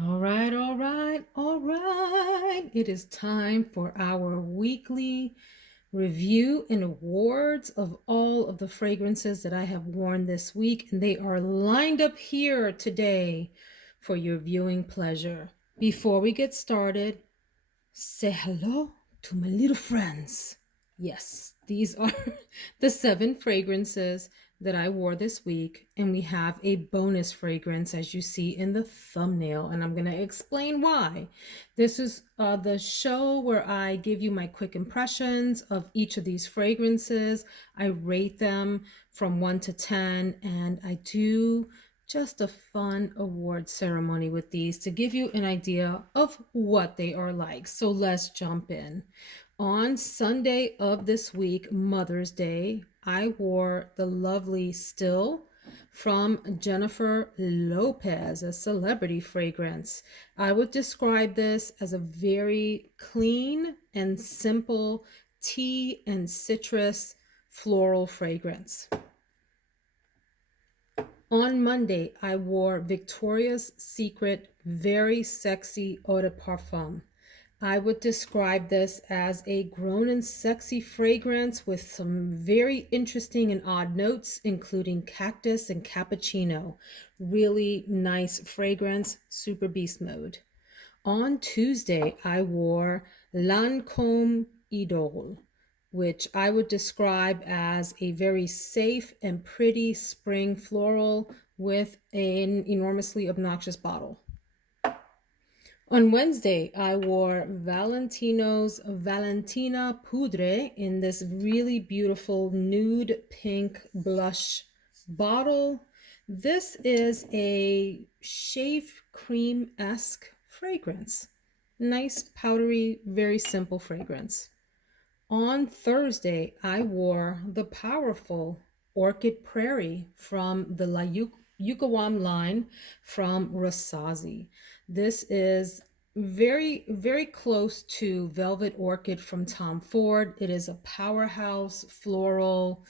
All right, all right, all right. It is time for our weekly review and awards of all of the fragrances that I have worn this week, and they are lined up here today for your viewing pleasure. Before we get started, say hello to my little friends. Yes, these are the 7 fragrances that I wore this week, and we have a bonus fragrance as you see in the thumbnail, and I'm going to explain why. This is the show where I give you my quick impressions of each of these fragrances. I rate them from 1 to 10, and I do just a fun award ceremony with these to give you an idea of what they are like. So let's jump in. On Sunday of this week, Mother's Day, I wore the lovely Still from Jennifer Lopez, a celebrity fragrance. I would describe this as a very clean and simple tea and citrus floral fragrance. On Monday, I wore Victoria's Secret Very Sexy Eau de Parfum. I would describe this as a grown and sexy fragrance with some very interesting and odd notes, including cactus and cappuccino. Really nice fragrance, super beast mode. On Tuesday, I wore Lancome Idole, which I would describe as a very safe and pretty spring floral with an enormously obnoxious bottle. On Wednesday, I wore Valentino's Valentina Poudre in this really beautiful nude pink blush bottle. This is a shave cream-esque fragrance. Nice, powdery, very simple fragrance. On Thursday, I wore the powerful Orchid Prairie from the La Yucawam line from Rasasi. This is very, very close to Velvet Orchid from Tom Ford. It is a powerhouse, floral,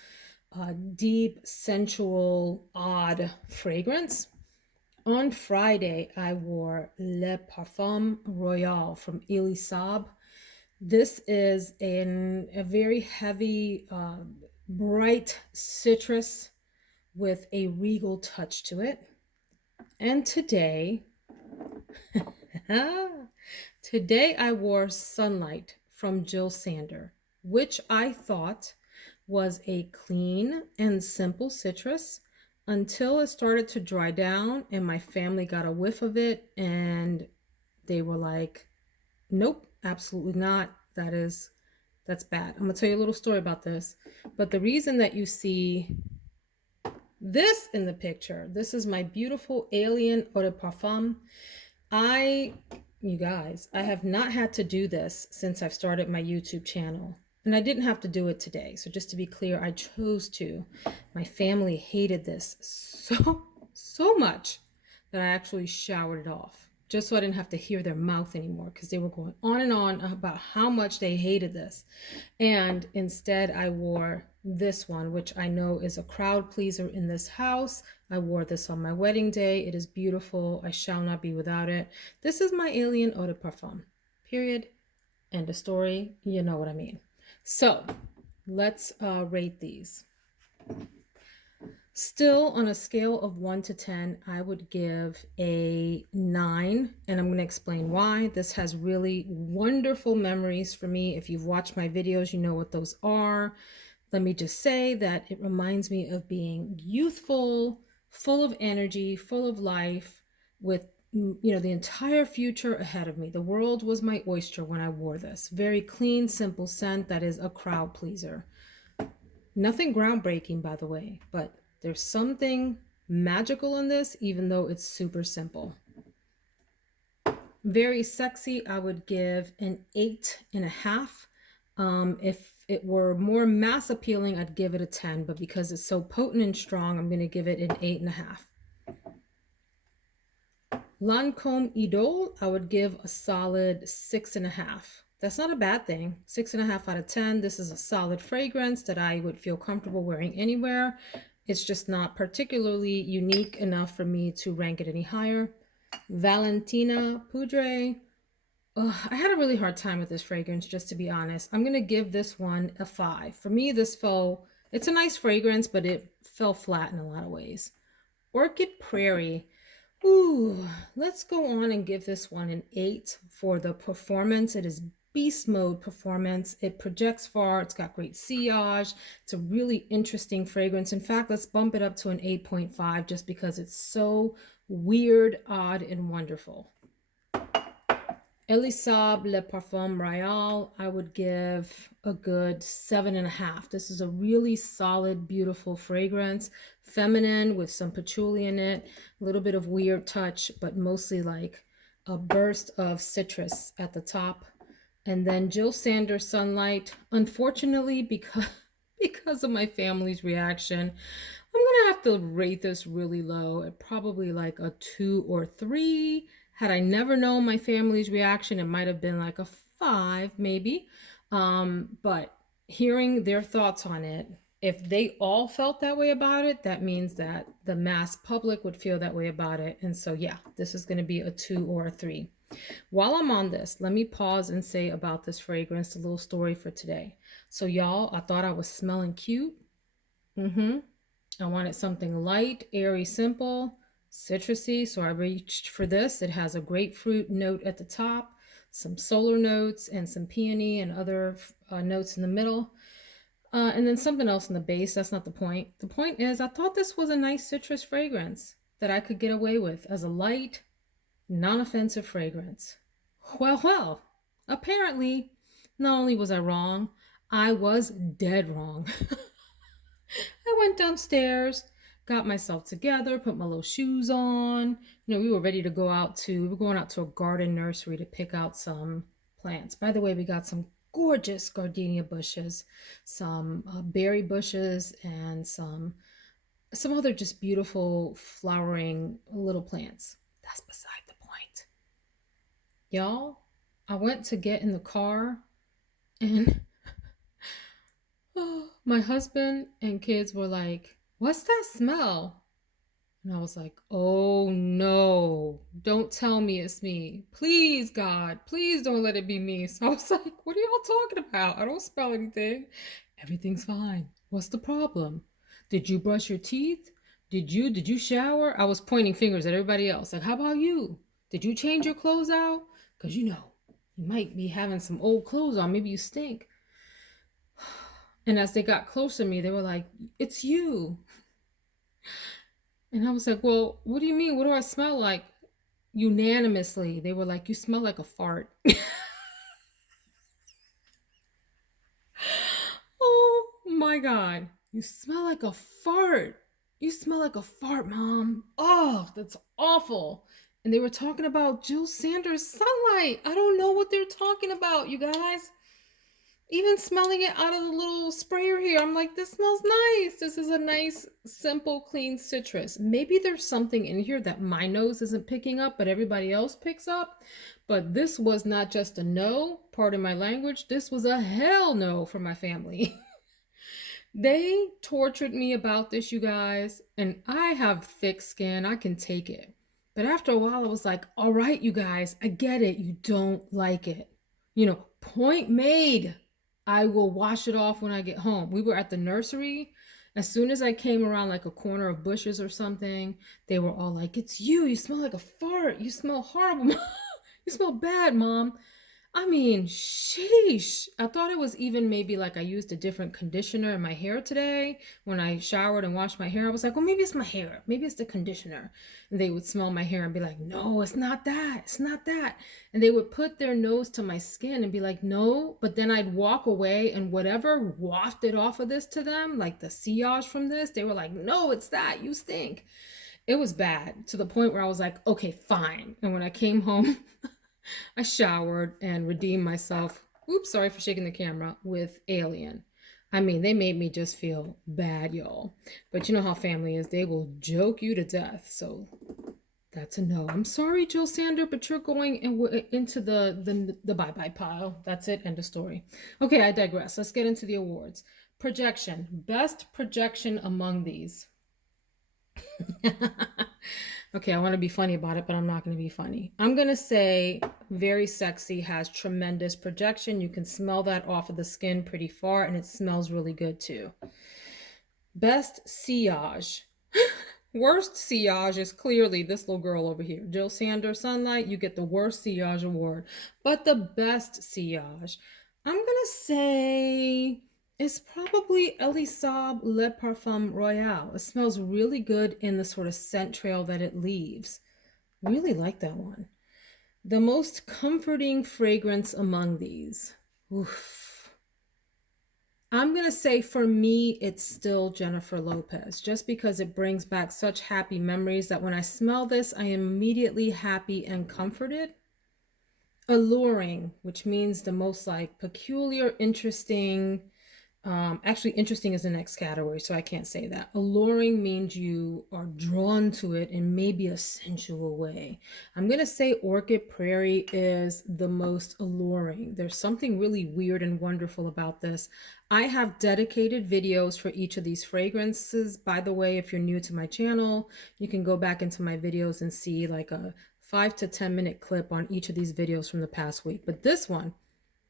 deep, sensual, odd fragrance. On Friday, I wore Le Parfum Royal from Elie Saab. This is a very heavy, bright citrus with a regal touch to it. And today, today I wore Sunlight from Jil Sander, which I thought was a clean and simple citrus until it started to dry down and my family got a whiff of it and they were like, nope, absolutely not. That's bad. I'm gonna tell you a little story about this. But the reason that you see this in the picture, this is my beautiful Alien Eau de Parfum. You guys, I have not had to do this since I've started my YouTube channel. And I didn't have to do it today. So just to be clear, I chose to. My family hated this so much that I actually showered it off just so I didn't have to hear their mouth anymore because they were going on and on about how much they hated this. And instead, I wore this one, which I know is a crowd pleaser in this house. I wore this on my wedding day. It is beautiful. I shall not be without it. This is my Alien Eau de Parfum. Period. End of story. You know what I mean. So let's rate these. Still, on a scale of 1 to 10, I would give a 9, and I'm going to explain why. This has really wonderful memories for me. If you've watched my videos, you know what those are. Let me just say that it reminds me of being youthful, full of energy, full of life, with the entire future ahead of me. The world was my oyster when I wore this. Very clean, simple scent that is a crowd pleaser. Nothing groundbreaking, by the way, but there's something magical in this, even though it's super simple. Very sexy, I would give an 8.5. If it were more mass appealing, I'd give it a 10, but because it's so potent and strong, I'm going to give it an 8.5. Lancome Idole, I would give a solid 6.5. That's not a bad thing. 6.5 out of 10. This is a solid fragrance that I would feel comfortable wearing anywhere. It's just not particularly unique enough for me to rank it any higher. Valentina Poudre. Ugh, I had a really hard time with this fragrance, just to be honest. I'm gonna give this one a 5. For me, it's a nice fragrance, but it fell flat in a lot of ways. Orchid Prairie. Ooh, let's go on and give this one an 8 for the performance. It is beast mode performance. It projects far. It's got great sillage. It's a really interesting fragrance. In fact, let's bump it up to an 8.5 just because it's so weird, odd, and wonderful. Elie Saab Le Parfum Royal, I would give a good 7.5. This is a really solid, beautiful fragrance. Feminine with some patchouli in it, a little bit of weird touch, but mostly like a burst of citrus at the top. And then Jil Sander Sunlight, unfortunately, because of my family's reaction, I'm gonna have to rate this really low at probably like a 2 or 3. Had I never known my family's reaction, it might have been like a 5, maybe. But hearing their thoughts on it, if they all felt that way about it, that means that the mass public would feel that way about it. And so, yeah, this is going to be a 2 or a 3. While I'm on this, let me pause and say about this fragrance, a little story for today. So, y'all, I thought I was smelling cute. I wanted something light, airy, simple, citrusy, so I reached for this. It has a grapefruit note at the top, some solar notes, and some peony and other notes in the middle, and then something else in the base. That's not the point. The point is, I thought this was a nice citrus fragrance that I could get away with as a light, non-offensive fragrance. Well, apparently, not only was I wrong, I was dead wrong. I went downstairs, got myself together, put my little shoes on. We were ready to we were going out to a garden nursery to pick out some plants. By the way, we got some gorgeous gardenia bushes, some berry bushes, and some other just beautiful flowering little plants. That's beside the point. Y'all, I went to get in the car and my husband and kids were like, "What's that smell?" And I was like, "Oh no, don't tell me it's me. Please, God, please don't let it be me." So I was like, "What are y'all talking about? I don't smell anything. Everything's fine. What's the problem? Did you brush your teeth? Did you shower?" I was pointing fingers at everybody else. Like, "How about you? Did you change your clothes out? Because you might be having some old clothes on. Maybe you stink." And as they got closer to me, they were like, "It's you." And I was like, "Well, what do you mean? What do I smell like?" Unanimously, they were like, "You smell like a fart." Oh my God. "You smell like a fart. You smell like a fart, Mom. Oh, that's awful." And they were talking about Jil Sander's Sunlight. I don't know what they're talking about, you guys. Even smelling it out of the little sprayer here, I'm like, this smells nice. This is a nice, simple, clean citrus. Maybe there's something in here that my nose isn't picking up, but everybody else picks up. But this was not just a no, pardon my language. This was a hell no for my family. They tortured me about this, you guys, and I have thick skin. I can take it. But after a while, I was like, all right, you guys, I get it. You don't like it. Point made. I will wash it off when I get home. We were at the nursery. As soon as I came around like a corner of bushes or something, they were all like, "It's you. You smell like a fart. You smell horrible. You smell bad, Mom." I mean, sheesh. I thought it was even maybe like I used a different conditioner in my hair today. When I showered and washed my hair, I was like, well, maybe it's my hair. Maybe it's the conditioner. And they would smell my hair and be like, "No, it's not that. It's not that." And they would put their nose to my skin and be like, "No." But then I'd walk away and whatever wafted off of this to them, like the sillage from this, they were like, "No, it's that. You stink." It was bad to the point where I was like, okay, fine. And when I came home, I showered and redeemed myself. Oops, sorry for shaking the camera, with Alien. I mean, they made me just feel bad, y'all. But you know how family is. They will joke you to death. So that's a no. I'm sorry, Jil Sander, but you're going into the bye-bye pile. That's it. End of story. Okay, I digress. Let's get into the awards. Projection. Best projection among these. Okay, I want to be funny about it, but I'm not going to be funny. I'm going to say very sexy, has tremendous projection. You can smell that off of the skin pretty far, and it smells really good too. Best sillage. Worst sillage is clearly this little girl over here. Jil Sander Sunlight, you get the worst sillage award. But the best sillage, I'm going to say it's probably Elie Saab Le Parfum Royal. It smells really good in the sort of scent trail that it leaves. Really like that one. The most comforting fragrance among these. Oof. I'm going to say for me, it's still Jennifer Lopez, just because it brings back such happy memories that when I smell this, I am immediately happy and comforted. Alluring, which means the most like peculiar, interesting, actually, interesting is the next category, so I can't say that. Alluring means you are drawn to it in maybe a sensual way. I'm going to say Orchid Prairie is the most alluring. There's something really weird and wonderful about this. I have dedicated videos for each of these fragrances. By the way, if you're new to my channel, you can go back into my videos and see like a 5 to 10 minute clip on each of these videos from the past week. But this one,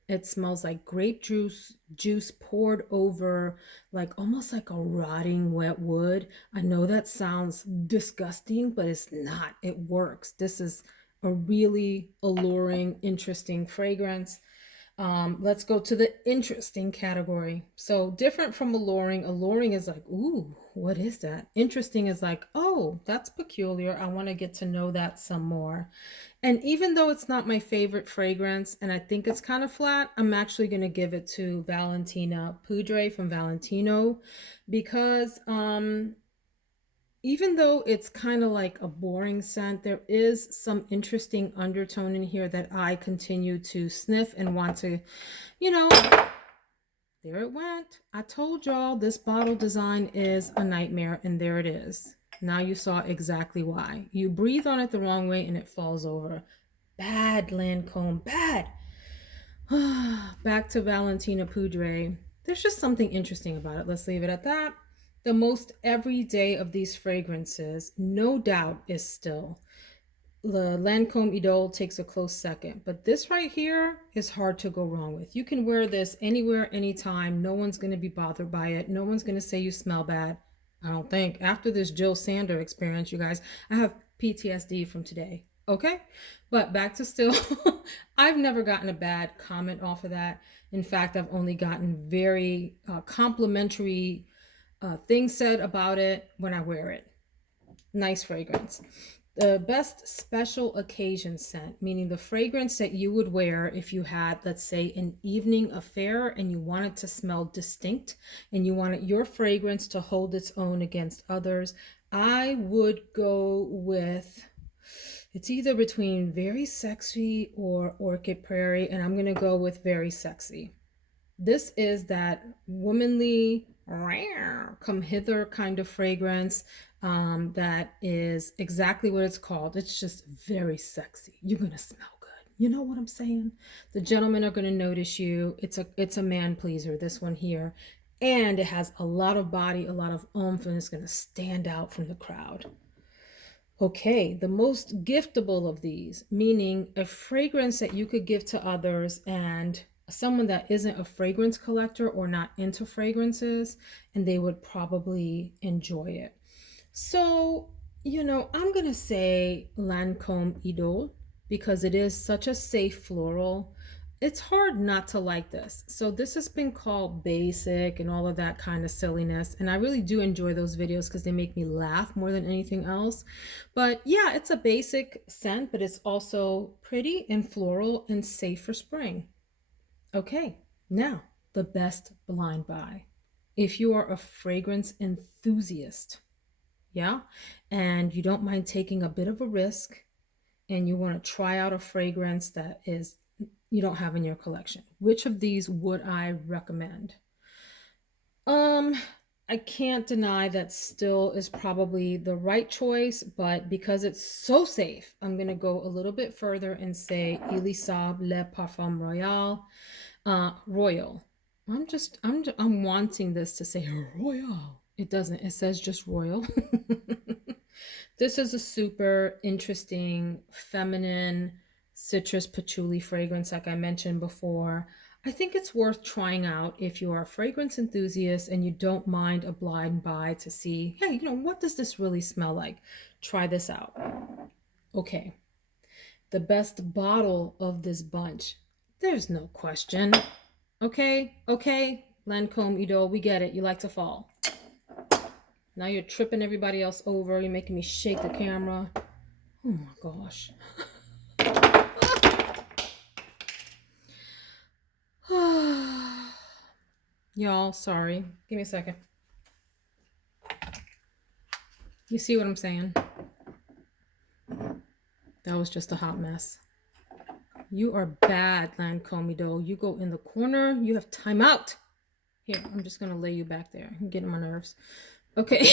it smells like grape juice poured over like almost like a rotting wet wood. I know that sounds disgusting, but it's not. It works. This is a really alluring, interesting fragrance. Let's go to the interesting category. So different from alluring. Alluring is like, ooh, what is that? Interesting is like, oh, that's peculiar. I want to get to know that some more. And even though it's not my favorite fragrance and I think it's kind of flat, I'm actually going to give it to Valentina Poudre from Valentino because even though it's kind of like a boring scent, there is some interesting undertone in here that I continue to sniff and want to, you know, there it went. I told y'all this bottle design is a nightmare, and there it is. Now you saw exactly why. You breathe on it the wrong way and it falls over. Bad, Lancome, bad. Back to Valentina Poudre. There's just something interesting about it. Let's leave it at that. The most everyday of these fragrances, no doubt, is still the Lancome Idole takes a close second. But this right here is hard to go wrong with. You can wear this anywhere, anytime. No one's going to be bothered by it. No one's going to say you smell bad. I don't think. After this Jil Sander experience, you guys, I have PTSD from today. Okay? But back to still, I've never gotten a bad comment off of that. In fact, I've only gotten very complimentary things said about it when I wear it. Nice fragrance. The best special occasion scent, meaning the fragrance that you would wear if you had, let's say, an evening affair and you wanted to smell distinct and you wanted your fragrance to hold its own against others. I would go with, it's either between Very Sexy or Orchid Prairie, and I'm going to go with Very Sexy. This is that womanly, come hither kind of fragrance that is exactly what it's called. It's just very sexy. You're gonna smell good. You know what I'm saying? The gentlemen are gonna notice you. It's a man pleaser. This one here, and it has a lot of body, a lot of oomph, and it's gonna stand out from the crowd. Okay, the most giftable of these, meaning a fragrance that you could give to others and someone that isn't a fragrance collector or not into fragrances, and they would probably enjoy it. So, I'm going to say Lancome Idole because it is such a safe floral. It's hard not to like this. So this has been called basic and all of that kind of silliness. And I really do enjoy those videos because they make me laugh more than anything else. But yeah, it's a basic scent, but it's also pretty and floral and safe for spring. Okay, now the best blind buy. If you are a fragrance enthusiast, yeah, and you don't mind taking a bit of a risk and you want to try out a fragrance that is you don't have in your collection, which of these would I recommend? I can't deny that still is probably the right choice, but because it's so safe, I'm gonna go a little bit further and say Elie Saab Le Parfum Royal. Royal. I'm wanting this to say Royal. It doesn't. It says just royal. This is a super interesting feminine citrus patchouli fragrance, like I mentioned before. I think it's worth trying out if you are a fragrance enthusiast and you don't mind a blind buy to see, hey, what does this really smell like? Try this out. Okay, the best bottle of this bunch, there's no question. Okay, Lancome, Idole, we get it. You like to fall. Now you're tripping everybody else over. You're making me shake the camera. Oh my gosh. Y'all, sorry. Give me a second. You see what I'm saying? That was just a hot mess. You are bad, Lancome Idole. You go in the corner. You have time out. Here, I'm just going to lay you back there. I'm getting my nerves. Okay.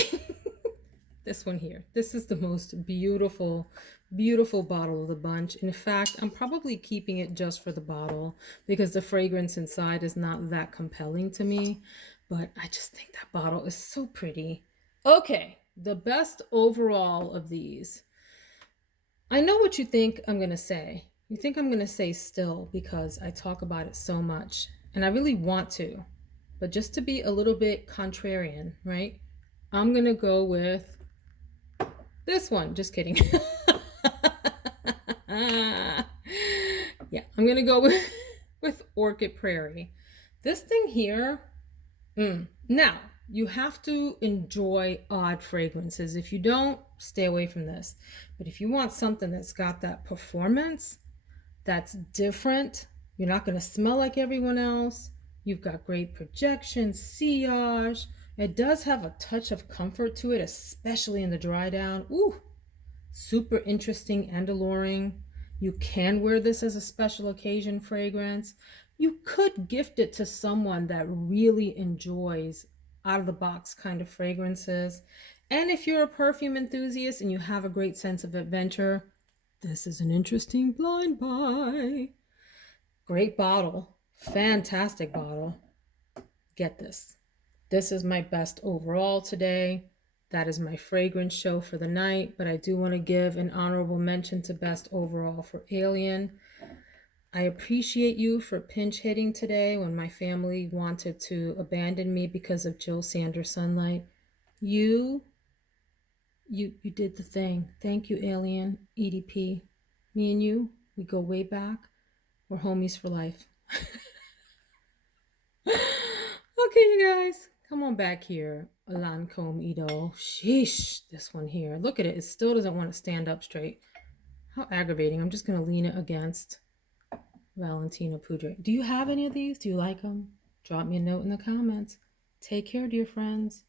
This one here. This is the most beautiful, beautiful bottle of the bunch. In fact, I'm probably keeping it just for the bottle because the fragrance inside is not that compelling to me. But I just think that bottle is so pretty. Okay, the best overall of these. I know what you think I'm going to say. You think I'm going to say still because I talk about it so much. And I really want to. But just to be a little bit contrarian, right? I'm going to go with this one. Just kidding. Yeah, I'm going to go with Orchid Prairie. This thing here, now, you have to enjoy odd fragrances. If you don't, stay away from this. But if you want something that's got that performance, that's different, you're not going to smell like everyone else. You've got great projection, sillage. It does have a touch of comfort to it, especially in the dry down. Ooh, super interesting and alluring. You can wear this as a special occasion fragrance. You could gift it to someone that really enjoys out of the box kind of fragrances. And if you're a perfume enthusiast and you have a great sense of adventure, this is an interesting blind buy. Great bottle. Fantastic bottle. Get this. This is my best overall today. That is my fragrance show for the night, but I do want to give an honorable mention to best overall for Alien. I appreciate you for pinch hitting today when my family wanted to abandon me because of Jil Sander Sunlight. You did the thing. Thank you, Alien, EDP. Me and you, we go way back. We're homies for life. Okay, you guys, come on back here. Lancome Idole. Sheesh, this one here. Look at it. It still doesn't want to stand up straight. How aggravating. I'm just going to lean it against Valentino Poudre. Do you have any of these? Do you like them? Drop me a note in the comments. Take care, dear friends.